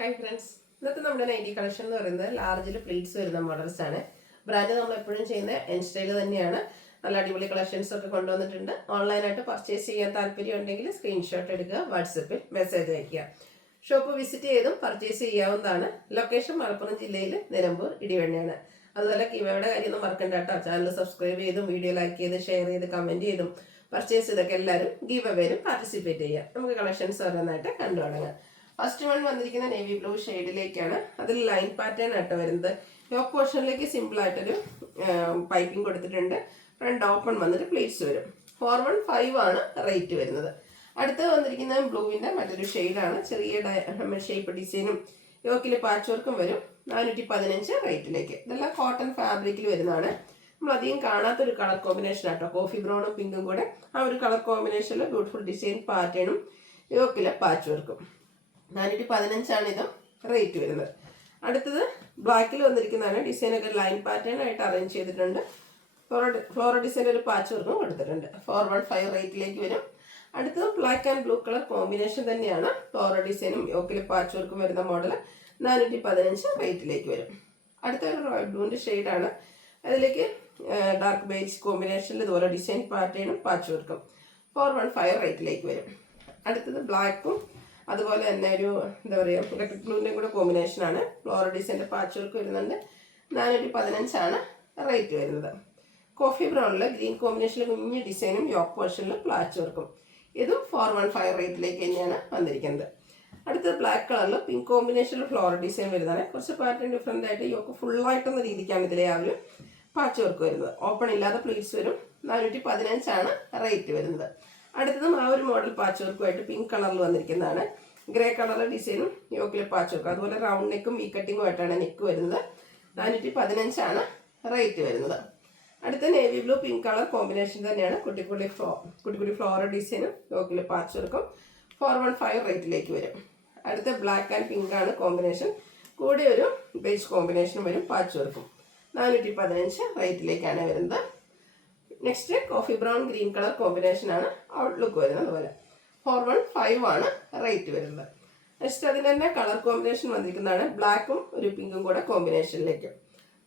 Hi friends, ഇന്നത്തെ നമ്മുടെ nightie collection എന്ന് പറയുന്നത് ലാർജിൽ പ്ലീറ്റ്സ് വരുന്ന മോഡൽസ് ആണ്. ബ്രാൻഡ് നമ്മൾ എപ്പോഴും ചെയ്യുന്ന എൻ സ്റ്റൈൽ തന്നെയാണ്. നല്ല അടിപൊളി കളക്ഷൻസ് ഒക്കെ കൊണ്ടുവന്നിട്ടുണ്ട്. ഓൺലൈനായിട്ട് പർച്ചേസ് ചെയ്യാൻ താല്പര്യം ഉണ്ടെങ്കിൽ സ്ക്രീൻഷോട്ട് എടുക്കുക, വാട്സപ്പിൽ മെസ്സേജ് അയയ്ക്കുക. ഷോപ്പ് വിസിറ്റ് ചെയ്തും പർച്ചേസ് ചെയ്യാവുന്നതാണ്. ലൊക്കേഷൻ മലപ്പുറം ജില്ലയിൽ നിലമ്പൂർ ഇടിവണ്ണയാണ്. അതുപോലെ കിവയുടെ കാര്യമൊന്നും മറക്കണ്ട കേട്ടോ. ചാനൽ സബ്സ്ക്രൈബ് ചെയ്തും വീഡിയോ ലൈക്ക് ചെയ്ത് ഷെയർ ചെയ്ത് കമൻറ്റ് ചെയ്തും പർച്ചേസ് ചെയ്തൊക്കെ എല്ലാവരും ഗീവ് അവേയിലും പാർട്ടിസിപ്പേറ്റ് ചെയ്യുക. നമുക്ക് കളക്ഷൻസ് ഓരോന്നായിട്ട് കണ്ടു തുടങ്ങാം. ഫസ്റ്റ് വൺ വന്നിരിക്കുന്ന നേവി ബ്ലൂ ഷെയ്ഡിലേക്കാണ്. അതിൽ ലൈൻ പാറ്റേൺ ആയിട്ട് വരുന്നത്. യോക്ക് പോർഷനിലേക്ക് സിമ്പിൾ ആയിട്ടൊരു പൈപ്പിംഗ് കൊടുത്തിട്ടുണ്ട്. ഫ്രണ്ട് ഓപ്പൺ വന്നിട്ട് പ്ലീറ്റ്സ് വരും. 415 ആണ് റേറ്റ് വരുന്നത്. അടുത്ത് വന്നിരിക്കുന്ന ബ്ലൂവിൻ്റെ മറ്റൊരു ഷെയ്ഡാണ്. ചെറിയ ഷേപ്പ് ഡിസൈനും യോക്കിൽ പാച്ച് വർക്കും വരും. 415 റേറ്റിലേക്ക്. ഇതെല്ലാം കോട്ടൺ ഫാബ്രിക്കിൽ വരുന്നതാണ്. നമ്മൾ അധികം കാണാത്തൊരു കളർ കോമ്പിനേഷൻ ആട്ടോ. കോഫി ബ്രൗണും പിങ്കും കൂടെ ആ ഒരു കളർ കോമ്പിനേഷനിൽ ബ്യൂട്ടിഫുൾ ഡിസൈൻ പാറ്റേണും യോക്കിലെ പാച്ച് വർക്കും. 415 ഇത് റേറ്റ് വരുന്നത്. അടുത്തത് ബ്ലാക്കിൽ വന്നിരിക്കുന്നതാണ്. ഡിസൈനൊക്കെ ലൈൻ പാറ്റേൺ ആയിട്ട് അറേഞ്ച് ചെയ്തിട്ടുണ്ട്. ഫ്ലോറൽ ഡിസൈൻ ഒരു പാച്ച് വർക്കും കൊടുത്തിട്ടുണ്ട്. 415 റേറ്റിലേക്ക് വരും. അടുത്തത് black and blue colour combination തന്നെയാണ്. ഫ്ലോറൽ ഡിസൈനും യോക്കിൽ പാച്ച് വർക്കും വരുന്ന മോഡൽ 415 റേറ്റിലേക്ക് വരും. അടുത്തൊരു റോയൽ ബ്ലൂവിൻ്റെ ഷെയ്ഡാണ്. അതിലേക്ക് ഡാർക്ക് ബേജ് കോമ്പിനേഷനിൽ ഇതുപോലെ ഡിസൈൻ പാറ്റേണും പാച്ച് വർക്കും 415 റേറ്റിലേക്ക് വരും. അടുത്തത് ബ്ലാക്കും അതുപോലെ തന്നെ ഒരു എന്താ പറയുക ഇലക്ട്രിക് ബ്ലൂവിൻ്റെയും കൂടെ കോമ്പിനേഷനാണ്. ഫ്ലോറൽ ഡിസൈൻ്റെ പാച്ച് വർക്ക് വരുന്നുണ്ട്. 415 റേറ്റ് വരുന്നത്. കോഫി ബ്രൗണിൽ ഗ്രീൻ കോമ്പിനേഷനിൽ കുഞ്ഞ് ഡിസൈനും യോക്ക് പോർഷനിൽ പാച്ച് വർക്കും. ഇതും 415 റേറ്റിലേക്ക് തന്നെയാണ് വന്നിരിക്കുന്നത്. അടുത്തത് ബ്ലാക്ക് കളറിൽ പിങ്ക് കോമ്പിനേഷനിൽ ഫ്ലോറൽ ഡിസൈൻ വരുന്നതാണ്. കുറച്ച് പാറ്റേൺ ഡിഫറെൻ്റ് ആയിട്ട് യോക്ക് ഫുള്ളായിട്ടൊന്ന രീതിക്കാണ് ഇതിലെ ആ ഒരു പാച്ച് വർക്ക് വരുന്നത്. ഓപ്പൺ ഇല്ലാതെ പ്ലീറ്റ്സ് വരും. 415 റേറ്റ് വരുന്നത്. അടുത്തതും ആ ഒരു മോഡൽ പാച്ച് വർക്കുമായിട്ട് പിങ്ക് കളറിൽ വന്നിരിക്കുന്നതാണ്. ഗ്രേ കളർ ഡിസൈനും യോക്കിലെ പാച്ച് വർക്ക്. അതുപോലെ റൗണ്ട് നെക്കും വി കട്ടിങ്ങും ആയിട്ടാണ് നെക്ക് വരുന്നത്. 415 റേറ്റ് വരുന്നത്. അടുത്ത navy blue pink colour combination തന്നെയാണ്. കുട്ടി ഫ്ലോറൽ ഡിസൈനും യോക്കിലെ പാച്ച് വർക്കും 415 റേറ്റിലേക്ക് വരും. അടുത്ത ബ്ലാക്ക് ആൻഡ് പിങ്ക് ആണ് കോമ്പിനേഷൻ. കൂടെ ഒരു ബേജ് കോമ്പിനേഷൻ വരും പാച്ച് വർക്കും. 415 റേറ്റിലേക്കാണ് വരുന്നത്. Next coffee brown green colour combination ആണ് ഔട്ട്ലുക്ക് വരുന്നത്. അതുപോലെ 415 റേറ്റ് വരുന്നത്. നെക്സ്റ്റ് അതിൻ്റെ തന്നെ കളർ കോമ്പിനേഷൻ വന്നിരിക്കുന്നതാണ്. ബ്ലാക്കും ഒരു പിങ്കും കൂടെ കോമ്പിനേഷനിലേക്ക്.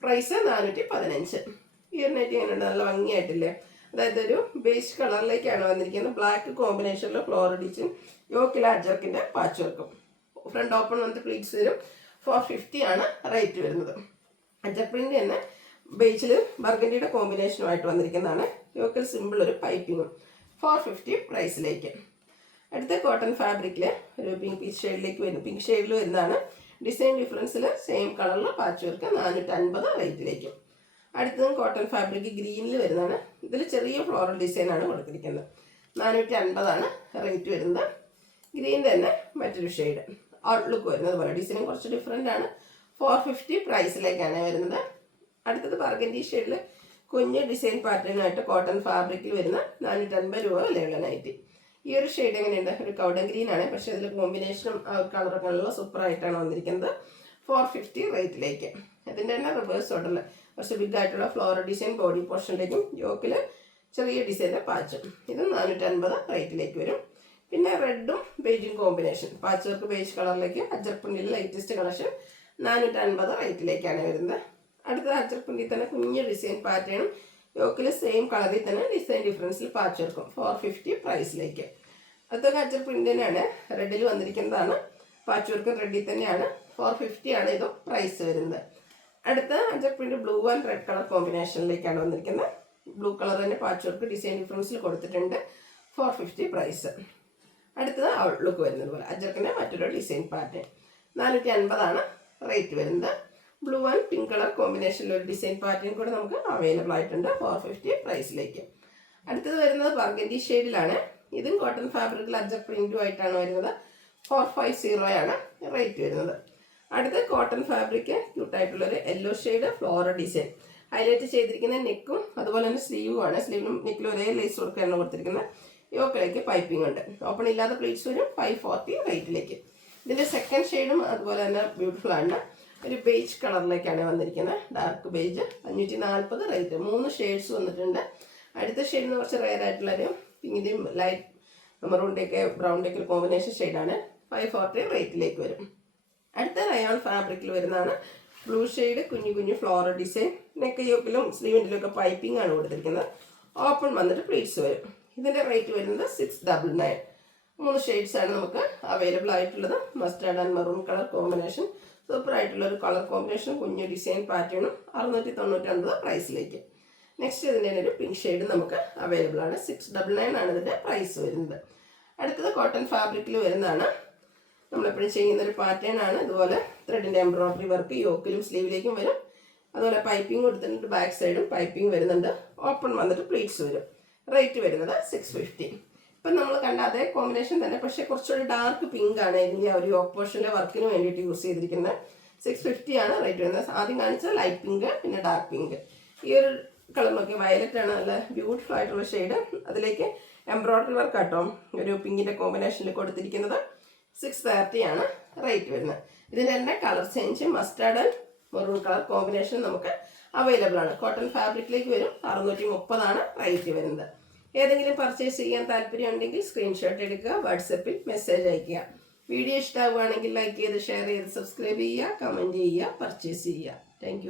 പ്രൈസ് 415. ഈ ഒരു നെറ്റ് എങ്ങനെയുണ്ട്? നല്ല ഭംഗിയായിട്ടില്ലേ? അതായത് ഒരു ബേസ് കളറിലേക്കാണ് വന്നിരിക്കുന്നത്. ബ്ലാക്ക് കോമ്പിനേഷനിൽ ഫ്ലോറൽ ഡിസൈൻ യോക്കിലെ അജർക്കിൻ്റെ പാച്ച് വർക്കും. ഫ്രണ്ട് ഓപ്പൺ വന്നിട്ട് പ്ലീറ്റ്സ് വരും. 450 റേറ്റ് വരുന്നത്. അജർ പ്രിന്റ് തന്നെ ബേസിൽ ബർഗൻഡിയുടെ കോമ്പിനേഷനുമായിട്ട് വന്നിരിക്കുന്നതാണ്. യോക്കിൽ സിമ്പിൾ ഒരു പൈപ്പിങ്ങും 450 പ്രൈസിലേക്ക്. അടുത്ത കോട്ടൺ ഫാബ്രിക്കിൽ ഒരു പിങ്ക് ഷെയ്ഡിലേക്ക് വരുന്നു. പിങ്ക് ഷെയ്ഡിൽ വരുന്നതാണ്. ഡിസൈൻ ഡിഫറൻസിൽ സെയിം കളറിൽ പാച്ച് വർക്ക് 450 റേറ്റിലേക്കും. അടുത്തതും കോട്ടൺ ഫാബ്രിക് ഗ്രീനിൽ വരുന്നതാണ്. ഇതിൽ ചെറിയ ഫ്ലോറൽ ഡിസൈനാണ് കൊടുത്തിരിക്കുന്നത്. 450 റേറ്റ് വരുന്നത്. ഗ്രീൻ തന്നെ മറ്റൊരു ഷെയ്ഡ് ഔട്ട്ലുക്ക് വരുന്നത് പോലെ. ഡിസൈനും കുറച്ച് ഡിഫറെൻ്റ് ആണ്. 450 പ്രൈസിലേക്കാണ് വരുന്നത്. അടുത്തത് ബർഗൻഡി ഷെയ്ഡിൽ കുഞ്ഞ് ഡിസൈൻ പാറ്റേണായിട്ട് കോട്ടൺ ഫാബ്രിക്കിൽ വരുന്ന 450 രൂപ വിലയുള്ള നൈറ്റി. ഈ ഒരു ഷെയ്ഡ് എങ്ങനെയുണ്ട്? ഒരു കൗഡൻ ഗ്രീൻ ആണ്. പക്ഷേ ഇതിൽ കോമ്പിനേഷനും ആ ഒരു കളറൊക്കെ നല്ല സൂപ്പറായിട്ടാണ് വന്നിരിക്കുന്നത്. 450 റേറ്റിലേക്ക്. ഇതിൻ്റെ തന്നെ റിവേഴ്സ് ഓർഡറിൽ കുറച്ച് ബിഗ് ആയിട്ടുള്ള ഫ്ലോറൽ ഡിസൈൻ ബോഡി പോർഷനിലേക്കും യോക്കിൽ ചെറിയ ഡിസൈനിൻ്റെ പാച്ചും. ഇത് 450 റേറ്റിലേക്ക് വരും. പിന്നെ റെഡും ബേജും കോമ്പിനേഷൻ പാച്ച് വർക്ക് ബേജ് കളറിലേക്ക് അജർ പ്രിന്റിൽ ലേറ്റസ്റ്റ് കളക്ഷൻ 450 റേറ്റിലേക്കാണ് വരുന്നത്. അടുത്ത അജർ പ്രിന്റിൽ തന്നെ കുഞ്ഞ് ഡിസൈൻ പാറ്റേണും യോക്കിൽ സെയിം കളറിൽ തന്നെ ഡിസൈൻ ഡിഫറൻസിൽ പാച്ച് വർക്കും 450 പ്രൈസിലേക്ക്. അടുത്ത അജർ പ്രിന്റ് തന്നെയാണ്. റെഡിൽ വന്നിരിക്കുന്നതാണ്. പാച്ച് വർക്കും റെഡിൽ തന്നെയാണ്. 450 ഇതും പ്രൈസ് വരുന്നത്. അടുത്ത അജർ print blue and red colour കോമ്പിനേഷനിലേക്കാണ് വന്നിരിക്കുന്നത്. ബ്ലൂ കളർ തന്നെ പാച്ച് വർക്ക് ഡിസൈൻ ഡിഫറൻസിൽ കൊടുത്തിട്ടുണ്ട്. 450 പ്രൈസ്. അടുത്തത് ഔട്ട്ലുക്ക് വരുന്നത് പോലെ അജർക്കിൻ്റെ മറ്റൊരു ഡിസൈൻ പാറ്റേൺ 450 റേറ്റ് വരുന്നത്. ബ്ലൂ ആൻഡ് പിങ്ക് കളർ കോമ്പിനേഷനിൽ ഒരു ഡിസൈൻ പാറ്റേൺ കൂടെ നമുക്ക് അവൈലബിൾ ആയിട്ടുണ്ട്. 450 പ്രൈസിലേക്ക്. അടുത്തത് വരുന്നത് ബർഗൻഡി ഷെയ്ഡിലാണ്. ഇതും കോട്ടൺ ഫാബ്രിക്കിൽ അജർ പ്രിന്റും ആയിട്ടാണ് വരുന്നത്. 450 റേറ്റ് വരുന്നത്. അടുത്ത കോട്ടൺ ഫാബ്രിക് ക്യൂട്ടായിട്ടുള്ളൊരു yellow shade floral design highlight ചെയ്തിരിക്കുന്ന നെക്കും അതുപോലെ തന്നെ സ്ലീവുമാണ്. സ്ലീവിനും നെക്കിലും ഒരേ ലേസ് വർക്കാണ് കൊടുത്തിരിക്കുന്നത്. യോക്കിലേക്ക് പൈപ്പിംഗ് ഉണ്ട്. ഓപ്പൺ ഇല്ലാതെ പ്ലീറ്റ്സ് വരും. 540 റേറ്റിലേക്ക്. ഇതിൻ്റെ സെക്കൻഡ് ഷെയ്ഡും അതുപോലെ തന്നെ ബ്യൂട്ടിഫുൾ ആണ്. ഒരു ബേജ് കളറിലേക്കാണ് വന്നിരിക്കുന്നത്. Dark beige 540 rate. 3 ഷെയ്ഡ്സ് വന്നിട്ടുണ്ട്. അടുത്ത ഷെയ്ഡിന് കുറച്ച് റെയർ ആയിട്ടുള്ളൊരു പിങ്കിൻ്റെയും ലൈറ്റ് മെറൂണിൻ്റെയൊക്കെ ബ്രൗണിൻ്റെയൊക്കെ ഒരു കോമ്പിനേഷൻ ഷെയ്ഡാണ്. 540 റേറ്റിലേക്ക് വരും. അടുത്ത റയോൺ ഫാബ്രിക്കിൽ വരുന്നതാണ്. ബ്ലൂ ഷെയ്ഡ് കുഞ്ഞു കുഞ്ഞു ഫ്ലോറൽ ഡിസൈൻ. നെക്ക് യോക്കിലും സ്ലീവിൻ്റെ ഒക്കെ പൈപ്പിംഗ് ആണ് കൊടുത്തിരിക്കുന്നത്. ഓപ്പൺ വന്നിട്ട് പ്ലീറ്റ്സ് വരും. ഇതിൻ്റെ റേറ്റ് വരുന്നത് 699. 3 ഷെയ്ഡ്സ് ആണ് നമുക്ക് അവൈലബിൾ ആയിട്ടുള്ളത്. Mustard and maroon colour combination. Super ആയിട്ടുള്ള ഒരു കളർ കോമ്പിനേഷൻ, കുഞ്ഞു ഡിസൈൻ പാറ്റേണും 699 പ്രൈസിലേക്ക്. നെക്സ്റ്റ് ഇതിൻ്റെ ഒരു പിങ്ക് ഷെയ്ഡ് നമുക്ക് അവൈലബിൾ ആണ്. 699 ആണ് ഇതിൻ്റെ പ്രൈസ് വരുന്നത്. അടുത്തത് കോട്ടൺ ഫാബ്രിക്കിൽ വരുന്നതാണ്. നമ്മളെപ്പോഴും ചെയ്യുന്നൊരു പാറ്റേൺ ആണ്. ഇതുപോലെ ത്രെഡിൻ്റെ എംബ്രോയിഡറി വർക്ക് യോക്കിലും സ്ലീവിലേക്കും വരും. അതുപോലെ പൈപ്പിംഗ് കൊടുത്തിട്ട് ബാക്ക് സൈഡും പൈപ്പിംഗ് വരുന്നുണ്ട്. ഓപ്പൺ വന്നിട്ട് പ്ലീറ്റ്സ് വരും. റേറ്റ് വരുന്നത് 650. ഇപ്പം നമ്മൾ കണ്ട അതേ കോമ്പിനേഷൻ തന്നെ, പക്ഷേ കുറച്ചുകൂടി ഡാർക്ക് പിങ്ക് ആണ് ഇതിൻ്റെ ഒരു യോക്ക് പോർഷൻ്റെ വർക്കിന് വേണ്ടിയിട്ട് യൂസ് ചെയ്തിരിക്കുന്നത്. 650 ആണ് റേറ്റ് വരുന്നത്. ആദ്യം കാണിച്ചത് ലൈറ്റ് പിങ്ക്, പിന്നെ ഡാർക്ക് പിങ്ക്. ഈ ഒരു കളർ നോക്കി വയലറ്റ് ആണ്, നല്ല ബ്യൂട്ടിഫുൾ ആയിട്ടുള്ള ഷെയ്ഡ്. അതിലേക്ക് എംബ്രോയിഡറി വർക്ക് ആട്ടോ ഒരു പിങ്കിൻ്റെ കോമ്പിനേഷനിൽ കൊടുത്തിരിക്കുന്നത്. 630 ആണ് റേറ്റ് വരുന്നത്. ഇതിൻ്റെ തന്നെ colour change mustard and maroon colour combination നമുക്ക് അവൈലബിൾ ആണ്. കോട്ടൺ ഫാബ്രിക്കിലേക്ക് വരും. 630 ആണ് റേറ്റ് വരുന്നത്. ഏതെങ്കിലും പർച്ചേസ് ചെയ്യാൻ താല്പര്യം ഉണ്ടെങ്കിൽ സ്ക്രീൻഷോട്ട് എടുക്കുക, വാട്സപ്പിൽ മെസ്സേജ് അയയ്ക്കുക. വീഡിയോ ഇഷ്ടമാവുകയാണെങ്കിൽ ലൈക്ക് ചെയ്ത് ഷെയർ ചെയ്ത് സബ്സ്ക്രൈബ് ചെയ്യുക, കമൻറ്റ് ചെയ്യുക, പർച്ചേസ് ചെയ്യുക. താങ്ക്